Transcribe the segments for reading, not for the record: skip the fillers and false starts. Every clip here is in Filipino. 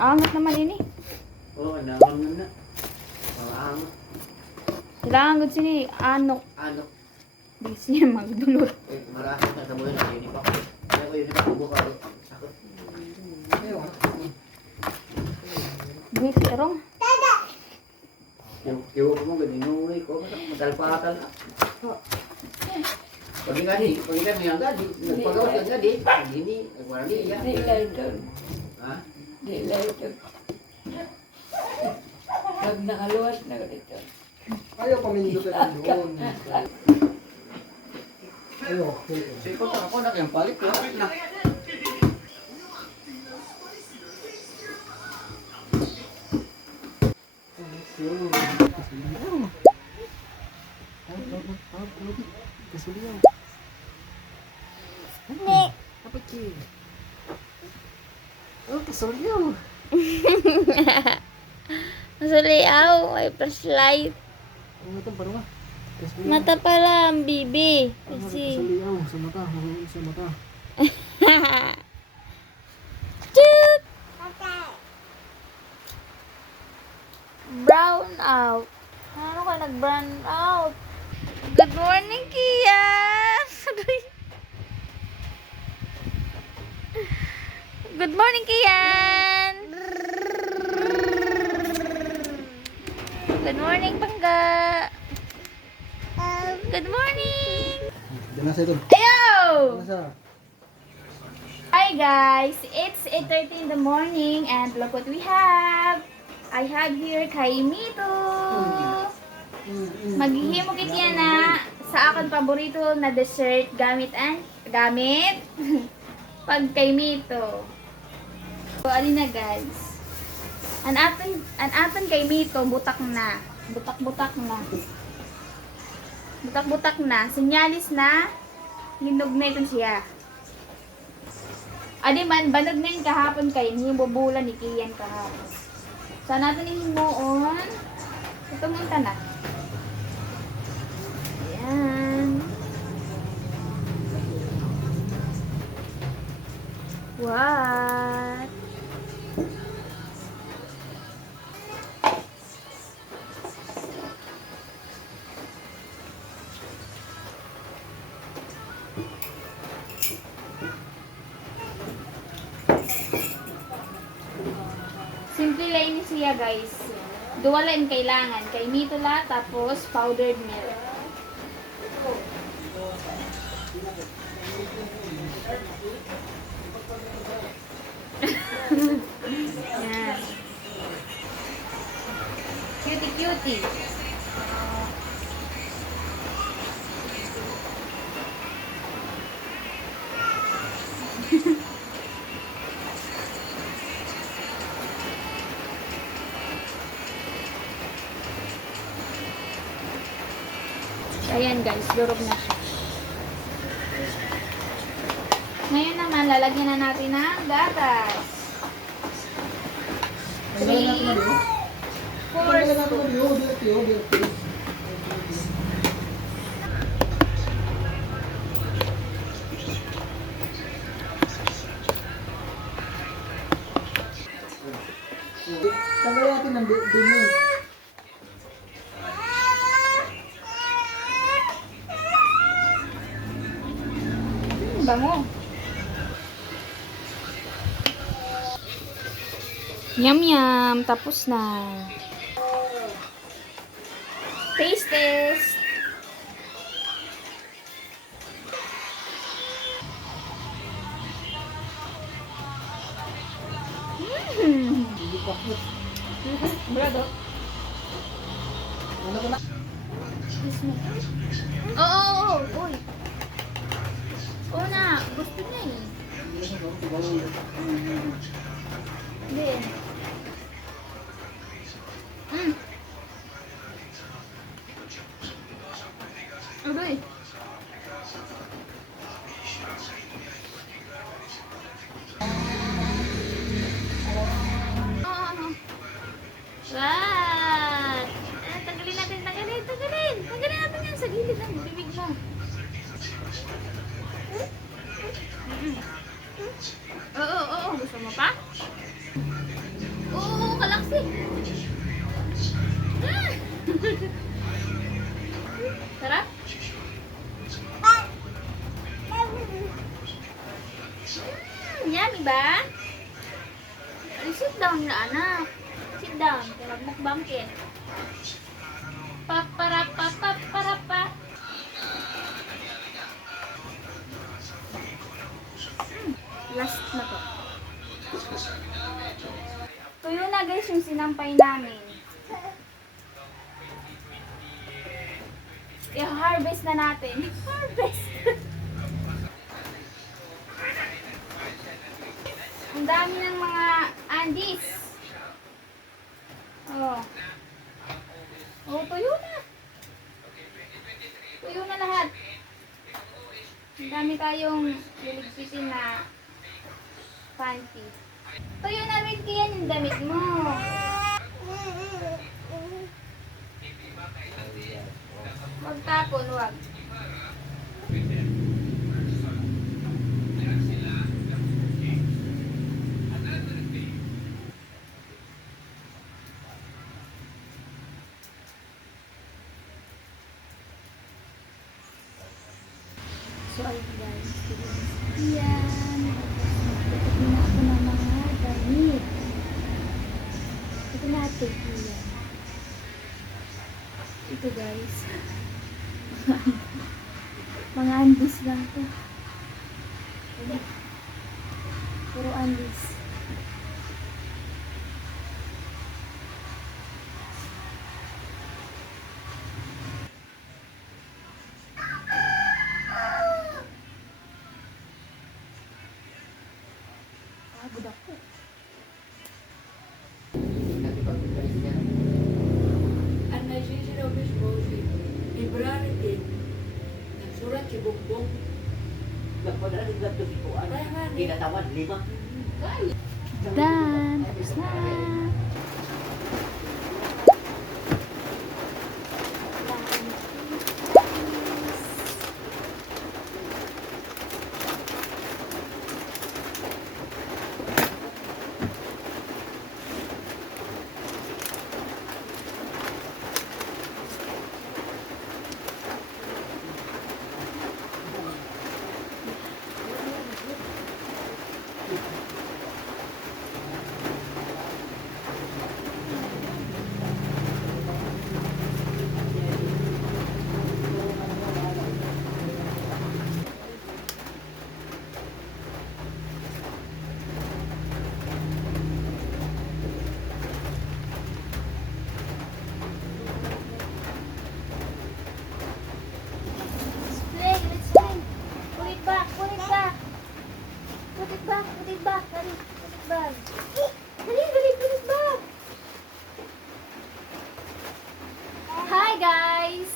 Angat naman ini. Oo, naangan na. Angat. Kailangan gud sini anok. Ano? Di siya magdulot. Marami na sa buhay na yun pa. Kaya ko yun pa buka. Sakot. Di erong. Kiwo ko mo, ganinguwi ko. Matalpatal na. Pag-ingani mo yung gadi. Nagpagawas yung gadi. Hindi, nagwala niya. Ha? Pag nakaluwas na ganito. Ayaw pamindot ka doon. Ayaw, okay. Siko ako na kayang palit ko. Na. Kasuliyaw. Hindi. Dapat ki. Oh, kasuliyaw. Masuliaw. Ay flashlight. Ang mata parang ba? Mata pala ang bibi. Kasi. Kasuliyaw sa mata, sa mata. Cute! Brown out. Ano ka nag-brown out? Good morning, Kian! Good morning, Kian! Good morning, Pangga! Good morning! Diyan na sa ito. Ayo! Diyan na sa. Hi guys! It's 8:30 in the morning and look what we have! I have here kay Mito! Maghihimo kit yan na sa akin paborito na dessert gamit pag kay Mito. So, alin na guys. An aton kay Mito, butak na. Butak-butak na. Butak-butak na. Sinyalis na hinog na ito siya. Adi man, banog na yun kahapon kay himubulan ni Kian kahapon. So, natin himuon. Ito munta na. Ayan. What? Simple lang ini siya guys. Duwa lang kailangan. Kay Mito la, tapos powdered milk. Yan. Cutie cutie. Ayan guys, durog na siya. Ngayon naman, lalagyan na natin ng gatas. 3, 4 spoons. Tanggalin natin ng dumi. Bango. Yum yum, tapos na. Taste test. Brado. Oo, uy. Oo na, gusto niya eh. Hindi. Aray. What? Tanggalin natin. Tanggalin natin yan sa gilid ng bibig mo. Oo. Gusto mo pa? Yummy ba? Sit down na anak. Sit down. Kaya magmukbangkin. Pa. Last na to. Tuyo na guys yung sinampay namin. I-harvest na natin. Harvest! Ang dami ng mga andis. Oh. Oh, tuyo na. Tuyo na lahat. Ang dami tayong liligpitin na panty. Tuyo na rin kaya yung damit mo. Wag tapon, wag. So, ayun guys. Yan. Ito na ako ng mga damit. Ito natin. Yan. Ito guys. Mga andis lang to. Puro andis. Pagod ako. Nakipagpalit niya. Ang nagsisirobis mo si Library din. Nagsurat si Bongbong. Nagpadala din lang ito si Kuan. Kaya nga, Tinatawad, 5. Done. Tapos na. Let's play. Put it back. Dali, put it back. Dali, put it back. Hi guys!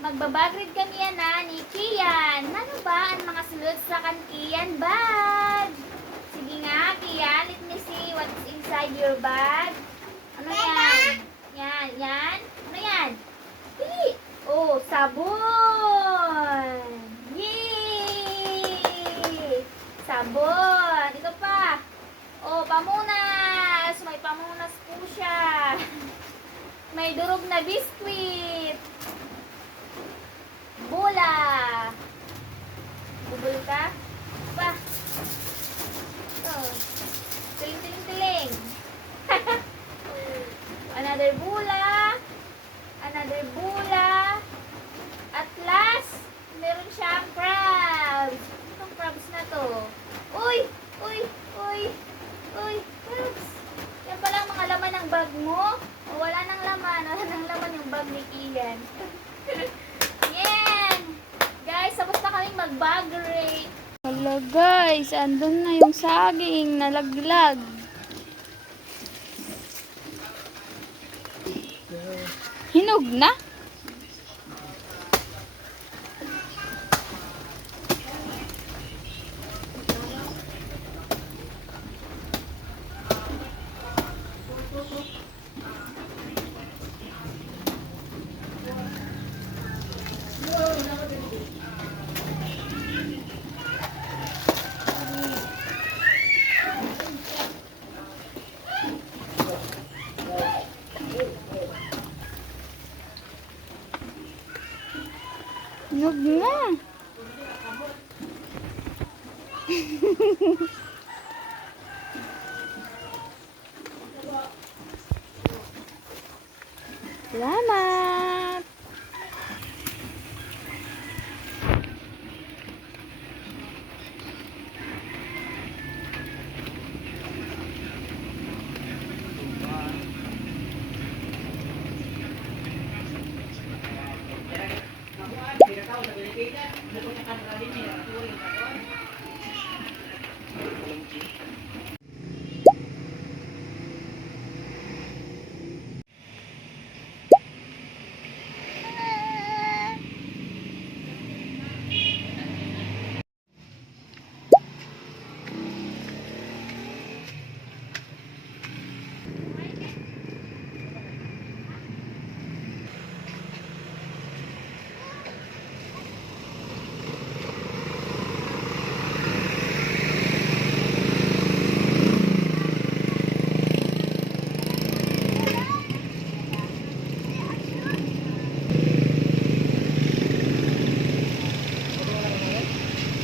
Magbabagrid kami yan ni Kian. Ano ba ang mga sulod sa kan Kian bag? Sige nga, Kian. Let me see what's inside your bag. Ano yan? Yan. Ano yan? Pili! Oh, sabon! Yay! Sabon! Ito pa. Oh, pamunas! May pamunas po siya. May durog na biskwit. Bola. Bubul ka? Pa. Ito. Tiling. Another bola. At last, meron siyang crabs. Itong crabs na to. Uy, crabs. Yan pala ang mga laman ng bag mo. O, wala nang laman yung bag ni Kian. Yan. Guys, tapos na kaming mag-bag rate. Hala guys, andun na yung saging nalaglag. Hinog na? Hinog na. Salamat!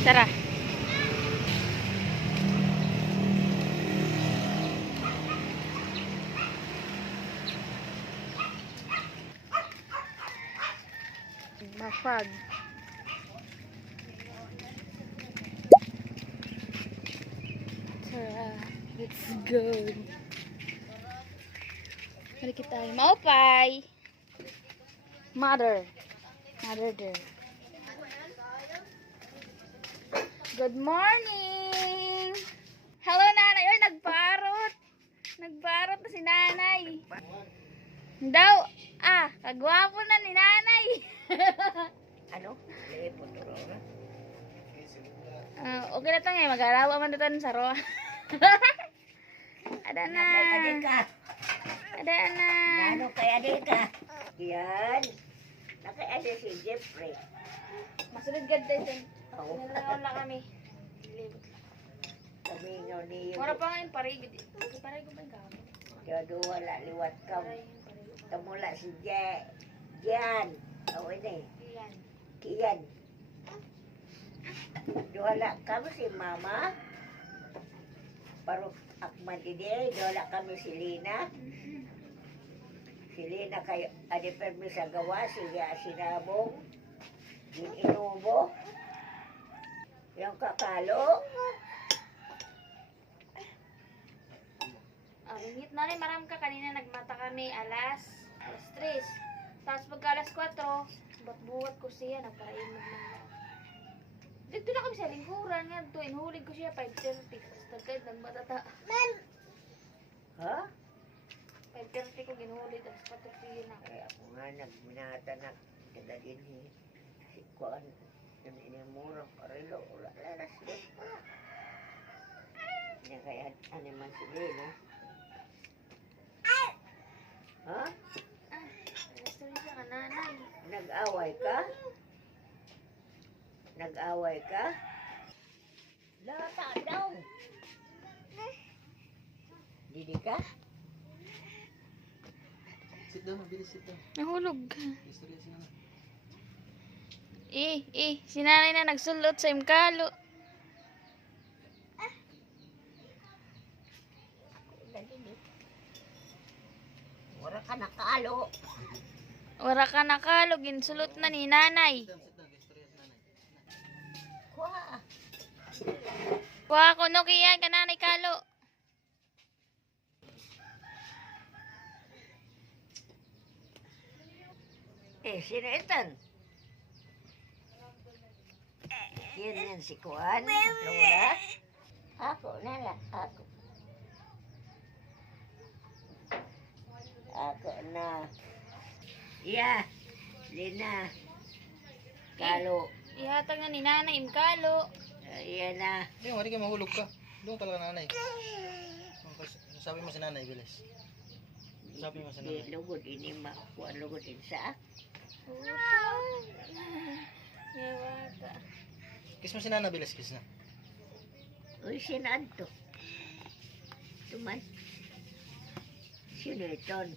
Tara. Mafag. Tara, let's go. Mari kita maupay. Mother there. Good morning! Hello, nanay. Ay, nagparot. Nagparot na si nanay. Daw, kagwapo na ni nanay. Ano? Lepo to ro. Okay na to ngayon. Mag-arawa man dito sa roa. Ada na. Ada na. Ano kaya din ka? Yan. Nakaade si Jeffrey. Masunod gad din. Oo. Nalalaon lang kami. Kami nga ni Mura pa nga yung parigid. Parigid ba yung kamo? Kaya wala liwat ka. Kamula si Jan. Oo, ini. Iyan. Kiyan. Wala kami si Mama. Parok Akman ide. Wala kami si Lina. Si Lina kayo adi permi sa gawa. Siya sinabong. Inubo. Yung kakalo. Ingit na rin, maram ka. Kanina nagmata kami alas 3. Tapos pagka alas 4, buhat ko siya. Nagparaimod na. Dito na kami sa lingkuran. Nga doon, inuhulig ko siya. 5:30. Tapos nagmatata. Ha? 5:30 ko ginuhulig. Tapos 4 siya na. Kaya ako nga nagminata na. Kada din si Kuan. Yung inimurang karelo. Wala lalas doon pa. Yan kaya animan si Lina. Ha? Alas 3 siya ka, nanay. Nag-away ka? Nag-away ka? Lata daw. Didi ka? Sit down, mabilis sit down. Nahulog. Istorya siya na. Si nanay na nagsulot sa imkalo. Wala ka nakalo. Wara ka nakalo, ginsulot na ni nanay. Sit down, istorya sa nanay. Kuha. Kuha ko no kiyan ka nanay kalo. Sino itan? Yan si Kuan. Lola. Ako na lang. Ako na. Yeah. Lina. Kalo. Ihatag na ni nanay imkalo. Yan na. Hindi, wari ka mahulog ka. Doon talaga nanay. Sabi mo sa nanay, bilis. Sabi mo sa nanay. Lugod ini Kuan lugod insa. Yawata. Kiss mo si nanay, bilis, kiss na. Uy, sinad to. Tuman. Sino iton?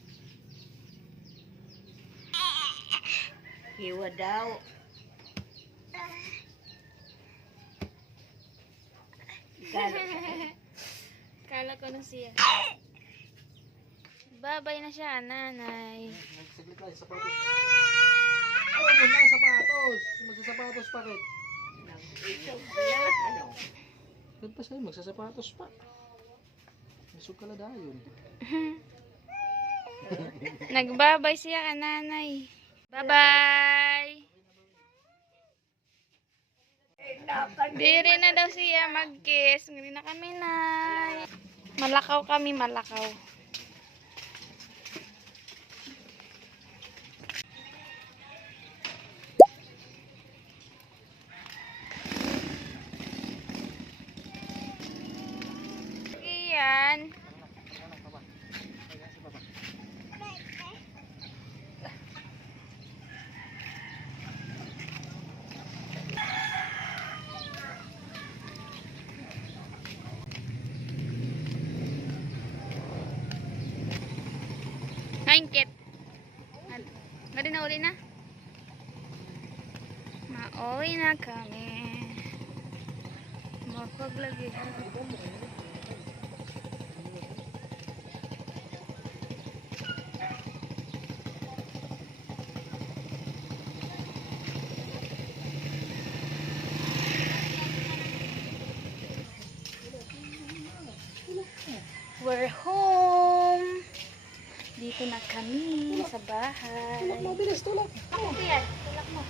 Hiwa daw. Kala ko na siya. Nagbabay na siya, nanay. Saglit lang, sapatos. Oh, muna sapatos. Magsasapatos pa rin. Isog na, ano? Ba't pa sa'yo, magsasapatos pa. Isog ka na dayon. Nagbabay siya ka, nanay. Bye-bye! Diri na daw siya mag-kiss. Ngayon na kami, nay. Malakaw kami, malakaw. Iyan. Ngaingkit. Gadi na uli na. Mauwi na kami. Makwag lagi. We're home. Dito na kami sa bahay. Bilis, tulak. Ako, Pian. Tulak mo.